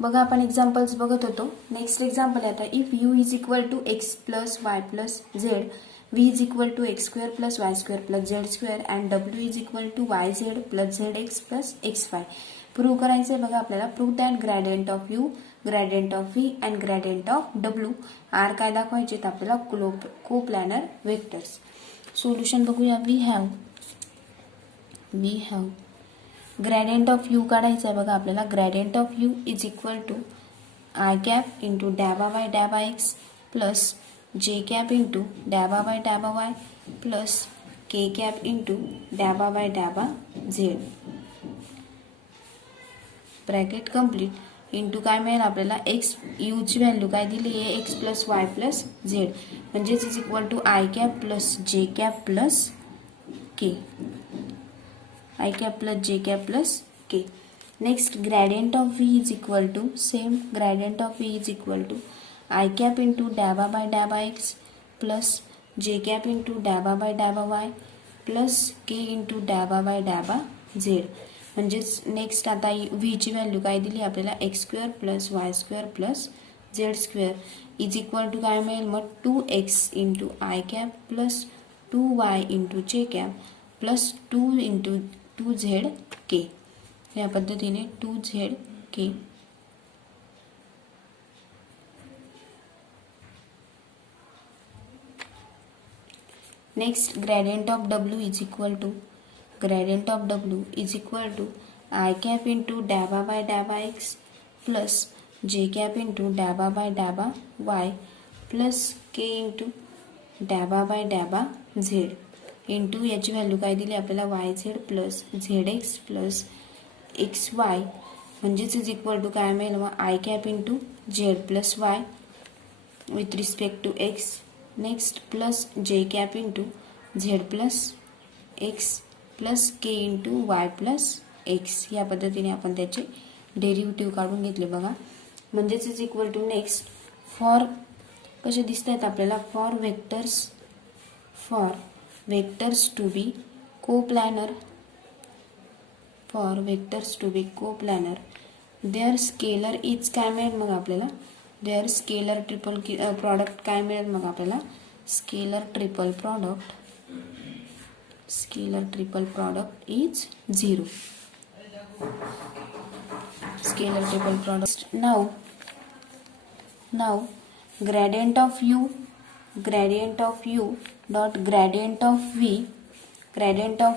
बघा आपण एक्झाम्पल्स बघत होतो. नेक्स्ट एक्झाम्पल आहे आता, if U is equal to X plus Y plus Z, V is equal to X square plus Y square plus Z square and W is equal to Y Z plus Z X plus X Y. Prove करायचं आहे बघा आपल्याला. Prove that gradient of U, gradient of V and gradient of W are काय दाखवायचे आहेत आपल्याला, coplanar vectors. Solution बघूया. We have gradient of you काढायचं आहे बघा आपल्याला. Gradient of u is equal to i cap into डॅबा वाय डॅबा एक्स प्लस जे कॅप इंटू डॅबा y plus k cap into डॅबा वाय डॅबा झेड. ब्रॅकेट कम्प्लीट इंटू काय मिळेल आपल्याला, एक्स यूची व्हॅल्यू काय दिली आहे, x plus Y plus z म्हणजेच is equal to i cap plus जे cap plus k. I cap plus j cap plus k. Next, gradient of v is equal to, same gradient of v is equal to I cap into daba by daba x plus j cap into daba by daba y plus k into daba by daba z. म्हणजेच next आता v ची value काय दिली आपल्याला, x square plus Y square plus Z square is equal to काय मिळेल मग, 2x into I cap plus 2y into j cap plus 2 into 2zk. या पद्धतीने 2zk. Next, gradient of w is equal to, gradient of w is equal to i cap into डॅबा by डॅबा x plus जे cap into डॅबा by डॅबा y plus K into डॅबा by डॅबा Z into याची value काय दिली आपल्याला, Y Z plus Z X plus X Y म्हणजेच is equal to काय मिळेल मग, I cap into Z plus Y with respect to X. Next plus जे cap into Z plus X plus के into Y plus x. या पद्धतीने आपण त्याचे derivative काढून घेतले बघा. म्हणजेच is equal to next, for कसे दिसत आहेत आपल्याला, for vectors to be coplanar, their scalar is काय मिळेल मग आपल्याला, their scalar triple product काय मिळेल मग आपल्याला, scalar triple product is 0. Scalar triple product. Now gradient of u dot gradient of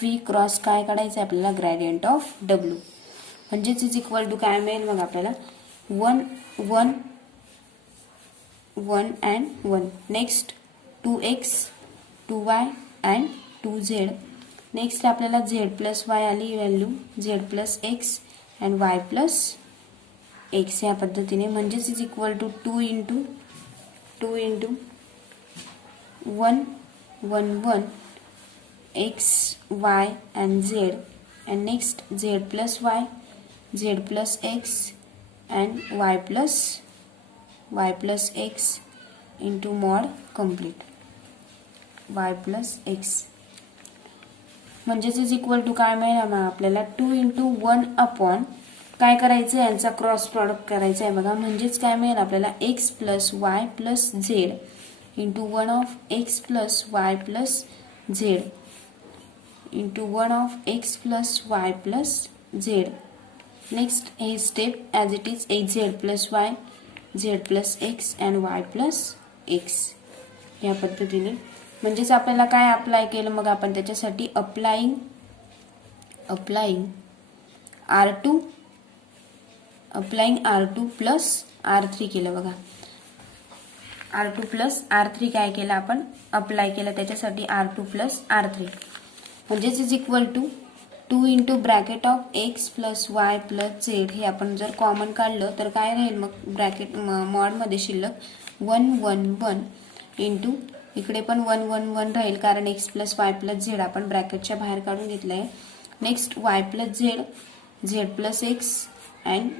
v cross काय काढायचं आपल्याला, ग्रेडियंट ऑफ w म्हणजेच इज इक्वल टू काय मिळेल मग आपल्याला, 1 1 1 and 1. Next 2x 2y and 2z. Next आपल्याला z प्लस वाय आली value, z plus x and y plus x. या पद्धतीने म्हणजेच is equal to 2 into 1 1 1 x y and z and next z plus y, z plus x and y plus x into mod complete y plus x. म्हणजेच is equal to काय मिळेल आपल्याला, 2 into 1 upon काय करायचं, यांचा cross product करायचा आहे बघा. म्हणजेच काय मिळेल आपल्याला, x plus Y plus z into 1 of x plus Y plus z into 1 of x plus Y plus z. Next हे step as it is x z plus y, Z plus x and y plus x. या पद्धतीने म्हणजेच आपल्याला काय apply केलं मग आपण त्याच्यासाठी, अप्लाइंग R2 प्लस R3 केलं बघा. R2 प्लस R3 काय केलं आपण, अप्लाय केलं त्याच्यासाठी R2 प्लस R3. म्हणजेच is equal to 2 into bracket of x plus Y plus Z. हे आपण जर कॉमन काढलं तर काय राहील मग, ब्रॅकेट मॉडमध्ये शिल्लक 1 1 1 इंटू इकडे पण 1 1 1 राहील कारण x plus Y plus Z आपण ब्रॅकेटच्या बाहेर काढून घेतलं आहे. Next Y plus Z, Z plus x and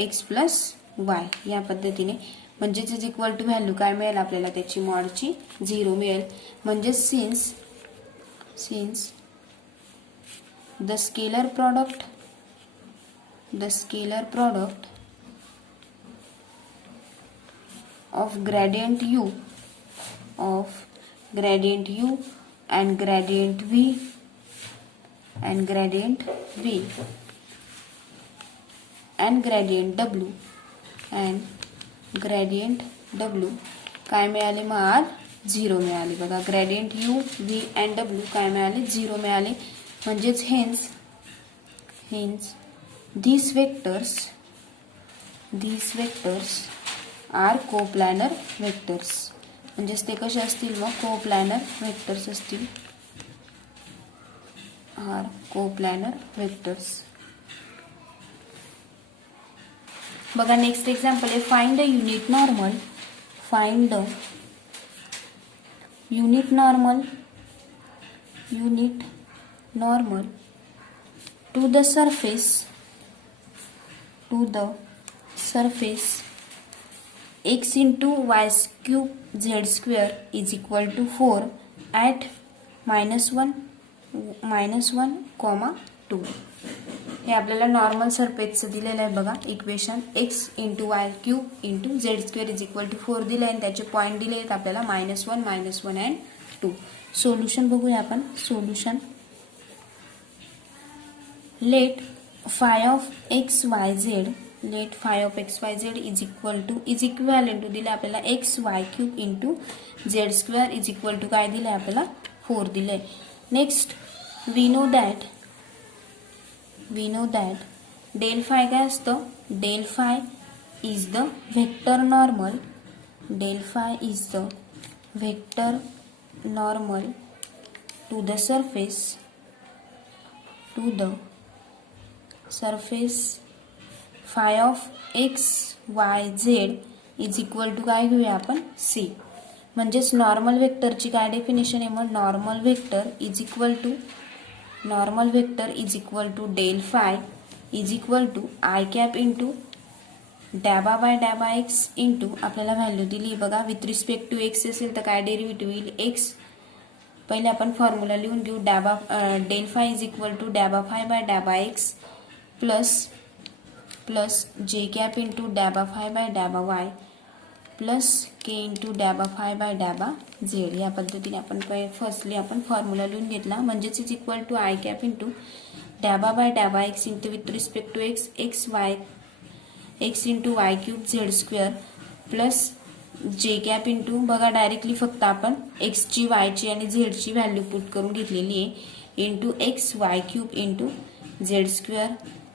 x plus Y. या पद्धतीने म्हणजेच इज इक्वल टू व्हॅल्यू काय मिळेल आपल्याला, त्याची मॉडची 0 मिळेल. म्हणजे since the scalar product of gradient u and gradient v and gradient v and gradient w and gradient w काय मिळाले मग आर 0 मिळाले बघा. Gradient u v and w काय मिळाले 0 मिळाले. म्हणजेच hence these vectors are coplanar vectors. म्हणजेच ते कसे असतील मग coplanar vectors असतील. are coplanar vectors. बघा नेक्स्ट एक्झाम्पल आहे find the unit normal to the surface x into y cube z square is equal to 4 at -1, -1, 2. हे आपल्याला नॉर्मल सरफेसचं दिलेलं आहे बघा equation. x into Y cube into Z square is equal to 4 दिलं आहे आणि त्याचे पॉईंट दिले आहेत आपल्याला -1, -1 अँड 2. सोल्युशन बघूया आपण. Solution let phi of x y z is equivalent to दिले आपल्याला x y cube into Z square is equal to काय दिलं आपल्याला 4 दिलंय. Next we know that del phi काय असतं. Del phi is the vector normal to the surface phi of x y z is equal to काय घेऊया आपण C. म्हणजेच नॉर्मल वेक्टरची काय डेफिनेशन आहे मग normal vector is equal to del phi is equal to i cap into डॅबा by डॅबा x into आपल्याला व्हॅल्यू दिली बघा विथ रिस्पेक्ट टू एक्स असेल तर काय डेरिव्हेटिव्ह येईल एक्स. पहिले आपण फॉर्म्युला लिहून घेऊ. Del phi is equal to डॅबा फाय बाय डॅबा एक्स प्लस जे कॅप इंटू डॅबा फाय बाय डॅबा वाय प्लस के इंटू डॅबा फाय बाय डॅबा झेड. या पद्धतीने आपण फर्स्टली आपण फॉर्म्युला लिहून घेतला. म्हणजेच is equal to i cap into डॅबा by डॅबा x into with respect to x into Y cube z square plus जे कॅप इंटू बघा डायरेक्टली फक्त आपण एक्सची वायची आणि झेडची व्हॅल्यू पुट करून घेतलेली आहे into x y cube into Z square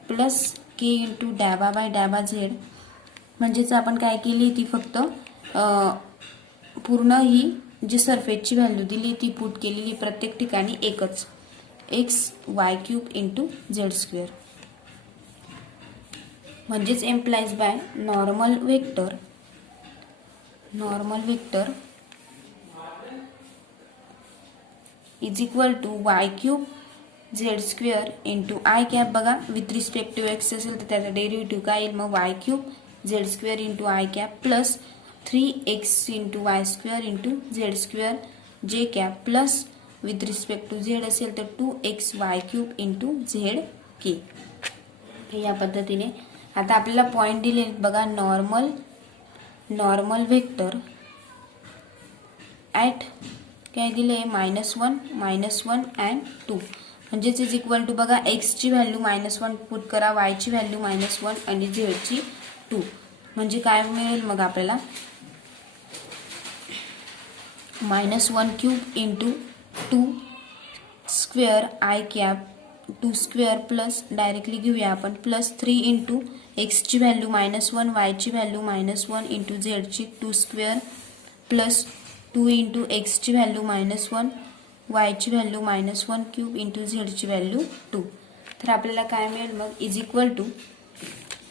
plus K into डॅबा by डॅबा z. म्हणजेच आपण काय केली ती फक्त पूर्ण ही जी सरफेसची व्हॅल्यू दिली ती पुट केलेली प्रत्येक ठिकाणी एकच x y cube into Z square. म्हणजेच implies by normal vector is equal to y cube z square into I cap बघा विथ रिस्पेक्ट टू एक्स असेल तर त्याचा डेरिव्हेटिव्ह काय येईल मग y cube z square into I cap plus 3x into y square into Z square j cap plus with respect to z असेल तर 2x y cube into z k. या पद्धतीने आता आपल्याला पॉईंट दिले बघा नॉर्मल वेक्टर ॲट काय दिले -1, -1 अँड 2. म्हणजेच इज इक्वल टू बघा एक्सची व्हॅल्यू -1 पुट करा वायची व्हॅल्यू -1 आणि झेडची 2. म्हणजे काय मिळेल मग आपल्याला -1 cube into 2 square i cap 2 square plus directly घेऊया आपण प्लस 3 इंटू एक्सची व्हॅल्यू -1 वायची व्हॅल्यू -1 इंटू झेडची 2 स्क्वेअर प्लस 2 इंटू एक्सची व्हॅल्यू -1 वायची व्हॅल्यू -1 क्यूब इंटू झेडची व्हॅल्यू 2. तर आपल्याला काय मिळेल मग is equal to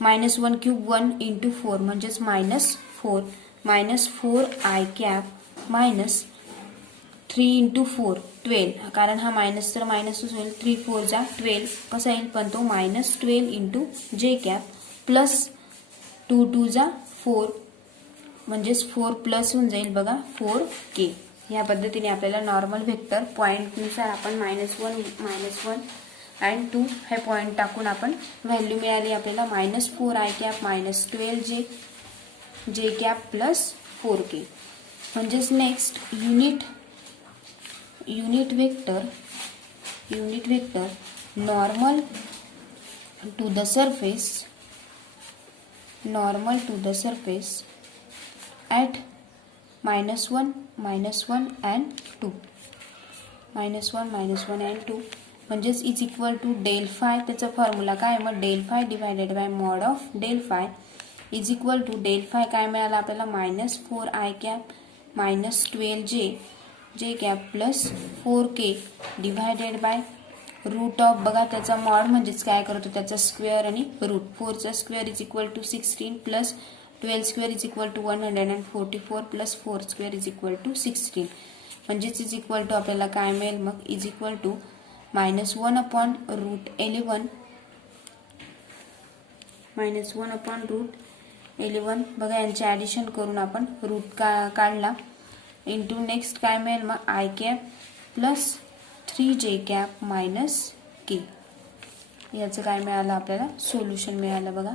-1 cube 1 into 4 म्हणजेच -4 आय कॅप -3 इंटू 4 12 कारण हा मायनस तर मायनसच होईल 3 4 जा 12 कसा येईल पण तो -12 इंटू जे कॅप प्लस 2 2 जा 4 म्हणजेच 4 प्लस होऊन जाईल बघा 4k. या पद्धतीने आपल्याला नॉर्मल व्हेक्टर पॉईंटनुसार आपण -1 अँड 2 हे पॉईंट टाकून आपण व्हॅल्यू मिळाली आपल्याला -4 आय कॅप -12 जे कॅप प्लस 4k. म्हणजेच next unit vector normal to the surface at -1 and 2 म्हणजेच is equal to del phi. त्याचा फॉर्म्युला काय मग del phi divided by mod of del phi is equal to del phi काय मिळालं आपल्याला -4i cap -12j cap plus 4k divided by root of बघा त्याचा मॉड म्हणजेच काय करतो त्याचा स्क्वेअर आणि रूट 4चा square is equal to 16 plus 12 square is equal to 144 plus 4 square is equal to 16 म्हणजेच इज इक्वल टू आपल्याला काय मिळेल मग is equal to -1 upon root 11 बघा यांचे ॲडिशन करून आपण रूट काढला इंटू नेक्स्ट काय मिळेल मग I cap plus 3j cap minus K. याचं काय मिळालं आपल्याला सोल्युशन मिळालं बघा.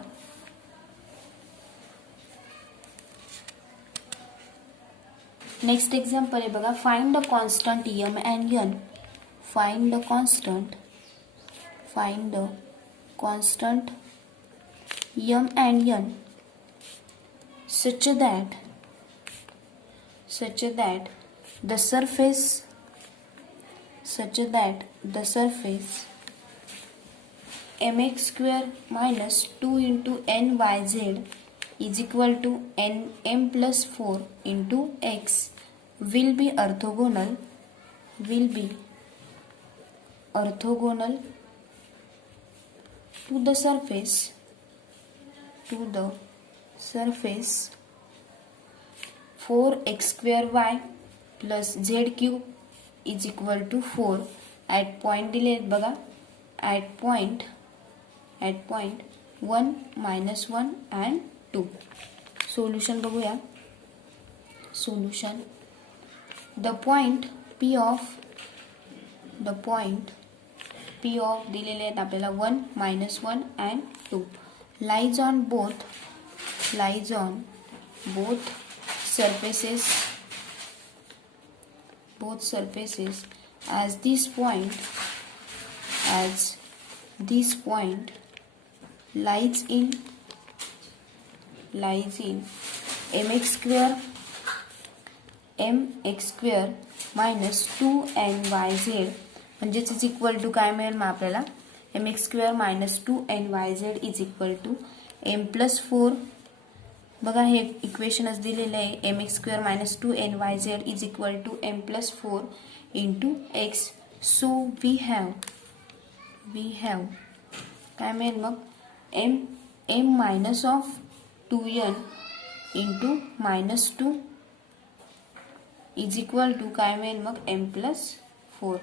नेक्स्ट एक्झाम्पल आहे बघा. Find the constant m and n. Find the constant m and n such that the surface mx square minus 2 into nyz is equal to m plus 4 into x will be orthogonal to the surface 4x square y plus z cube is equal to 4 at point दिले बघा at point 1 -1 and 2. Solution बघूया. Solution the point P of दिलेले आहेत आपल्याला 1 -1 and 2 lies on both surfaces as this point lies in mx square minus 2nyz म्हणजेच is equal to काय मिळेल मग आपल्याला mx square minus 2nyz is equal to m plus 4 बघा हे इक्वेशनच दिलेलं आहे mx square minus 2nyz is equal to m plus 4 into x. So we have काय मिळेल मग m minus of 2n into -2 is equal to काय मिळेल मग m plus 4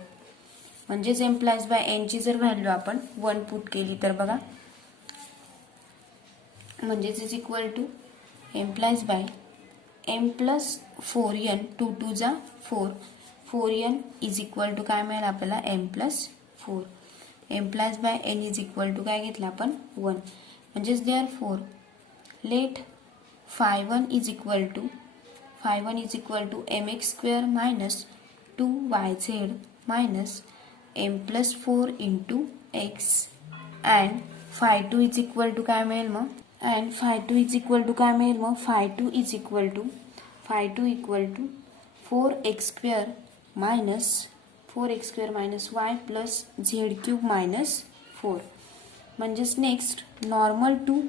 म्हणजेच m प्लस बाय n ची जर व्हॅल्यू आपण 1 पुट केली तर बघा म्हणजेच is equal to m plus by m plus 4n 2 2 जा 4n इज इक्वल टू काय मिळेल आपल्याला m plus 4 m plus by n is equal to काय घेतलं आपण 1 म्हणजेच therefore let phi1 is equal to mx square minus 2yz minus m plus 4 into x and phi2 is equal to काय मिळेल मग phi2 is equal to 4x square minus y plus z cube minus 4 म्हणजेच next normal to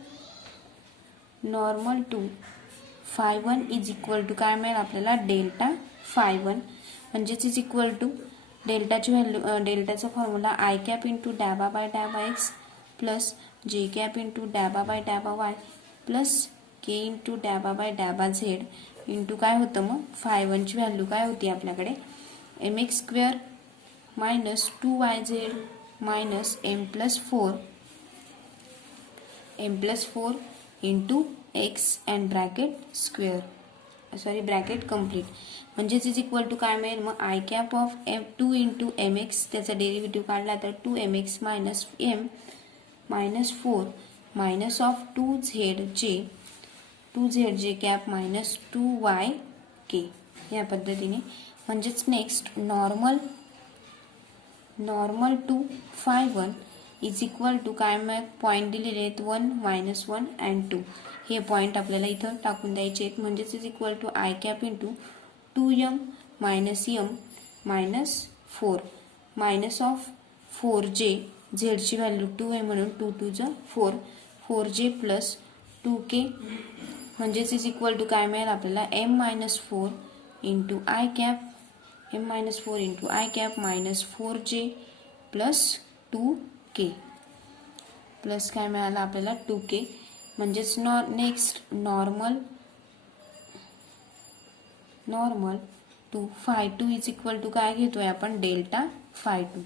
phi1 is equal to काय मिळेल आपल्याला delta phi1 म्हणजेच is equal to डेल्टाची value डेल्टाचा formula i cap into डॅबा by डॅबा एक्स प्लस जे cap into डॅबा by डॅबा y plus K into डॅबा by डॅबा Z into काय होतं मग phi1 ची व्हॅल्यू काय होती आपल्याकडे mx square minus 2yz minus m plus 4 into x and bracket complete म्हणजेच इज इक्वल टू काय मिळेल मग I cap of 2 into mx त्याचा डेरिव्हेटिव्ह काढला तर 2mx minus m minus 4 minus of 2zj 2zj minus 2yk या पद्धतीने. म्हणजेच next normal to phi1 is equal to काय मग पॉईंट दिलेले आहेत 1 -1 अँड 2. हे पॉईंट आपल्याला इथं टाकून द्यायचे आहेत. म्हणजेच is equal to i cap into 2m minus m minus 4 minus of 4j झेडची व्हॅल्यू 2 आहे म्हणून 2 2 ज 4 4j प्लस 2k म्हणजेच इज इक्वल टू काय मिळेल आपल्याला m minus 4 into I cap minus 4j plus 2k plus काय मिळालं आपल्याला 2k. म्हणजेच next normal to phi2 is equal to काय घेतोय आपण डेल्टा phi2.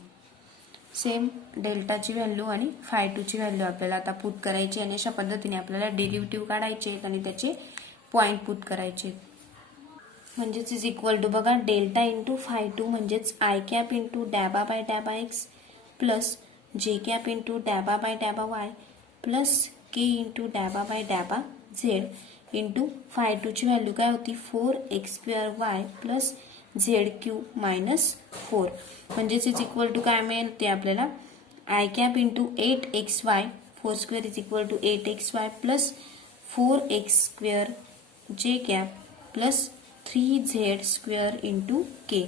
सेम डेल्टाची व्हॅल्यू आणि phi2 ची व्हॅल्यू आपल्याला आता पुट करायची आणि अशा पद्धतीने आपल्याला डेरिव्हेटिव्ह काढायचे आहेत आणि त्याचे पॉईंट पुट करायचे आहेत. म्हणजेच इज इक्वल टू बघा डेल्टा इंटू phi2 म्हणजेच आय कॅप इंटू डॅबा बाय डॅबा एक्स प्लस जे कॅप इंटू डॅबा बाय डॅबा y plus K into डॅबा by डॅबा Z into phi2 ची व्हॅल्यू काय होती 4x² प्लस ZQ मायनस 4. म्हणजेच इज इक्वल टू काय मिळेल ते आपल्याला I cap into 8xy 4² is equal to 8xy plus 4x² J cap plus 3z² into के.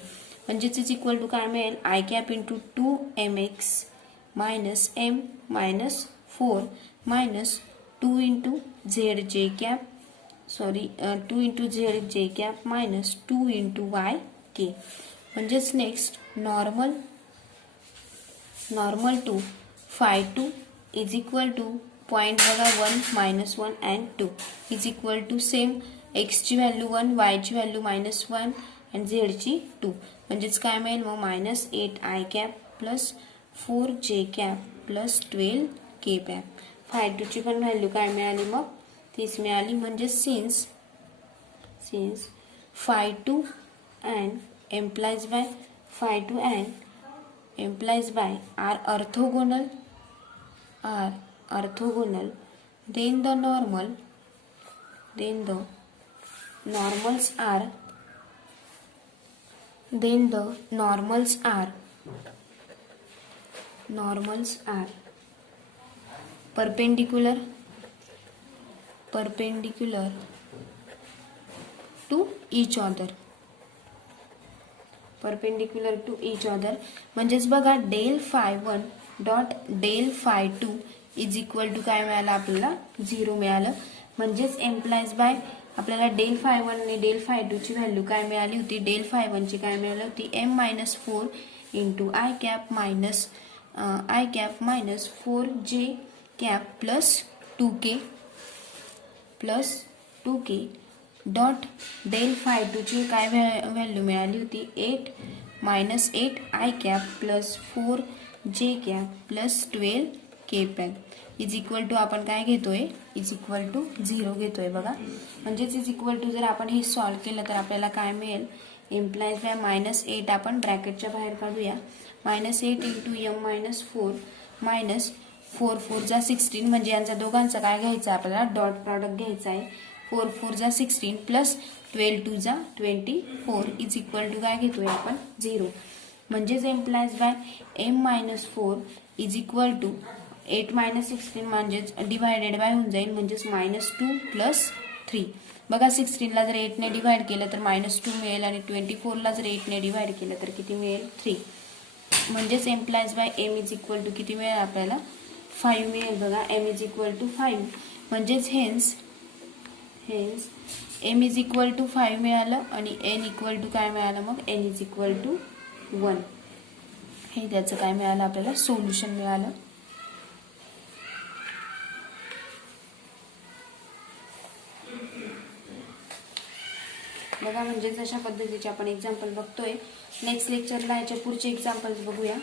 म्हणजेच is equal to काय मिळेल i cap into 2mx minus m minus 4 minus 2 into z j cap 2 into z j cap minus 2 into y k. म्हणजेच next normal to phi2 is equal to point बघा 1 -1 and 2 is equal to same x ची value 1 y ची value -1 and z ची 2. म्हणजेच काय मिळेल मग minus 8 I cap plus 4 जे cap plus 12 K cap. phi2 ची पण व्हॅल्यू काय मिळाली मग तीच मिळाली. म्हणजे since phi2 and implies by are orthogonal then the normals are perpendicular to each other. म्हणजेच बघा del phi1 dot del phi2 is equal to काय मिळालं आपल्याला 0 मिळालं. म्हणजेच एम्प्लाइज बाय आपल्याला डेल phi1 आणि डेल phi2 ची व्हॅल्यू काय मिळाली होती डेल phi1 ची काय मिळाली होती m minus 4 into I cap minus 4j cap plus 2k dot del phi2 ची काय व्हॅल्यू मिळाली होती 8 I cap plus 4j cap plus 12 K cap is equal to आपण काय घेतोय इज इक्वल टू 0 घेतोय बघा. म्हणजेच इज इक्वल टू जर आपण हे सॉल्व्ह केलं तर आपल्याला काय मिळेल एम्प्लाइज बाय -8 आपण ब्रॅकेटच्या बाहेर काढूया -8 इंटू m मायनस 4 मायनस 4 4 जा 16 म्हणजे यांचा दोघांचा काय घ्यायचा आपल्याला डॉट प्रॉडक्ट घ्यायचा आहे 4 4 जा 16 प्लस 12 2 जा 24 इज इक्वल टू काय घेतोय आपण 0. म्हणजेच implies by m minus 4 is equal to 8 minus 16 म्हणजेच डिवायडेड बाय होऊन जाईल म्हणजेच -2 प्लस 3. बघा 16 ला जर 8 ने डिवाइड केलं तर -2 मिळेल आणि 24 ला जर 8 ने डिवाइड केलं तर किती मिळेल 3. म्हणजेच implies by m is equal to किती मिळेल आपल्याला 5 मिळेल. बघा m इज इक्वल टू 5 म्हणजेच hence m is equal to 5 मिळालं आणि n इक्वल टू काय मिळालं मग n इज इक्वल टू 1. हे त्याचं काय मिळालं आपल्याला सोल्युशन मिळालं. बघा म्हणजे अशा पद्धतीचे आपण एक्झाम्पल बघतोय. नेक्स्ट लेक्चरला याच्या पुढचे एक्झाम्पल्स बघूया.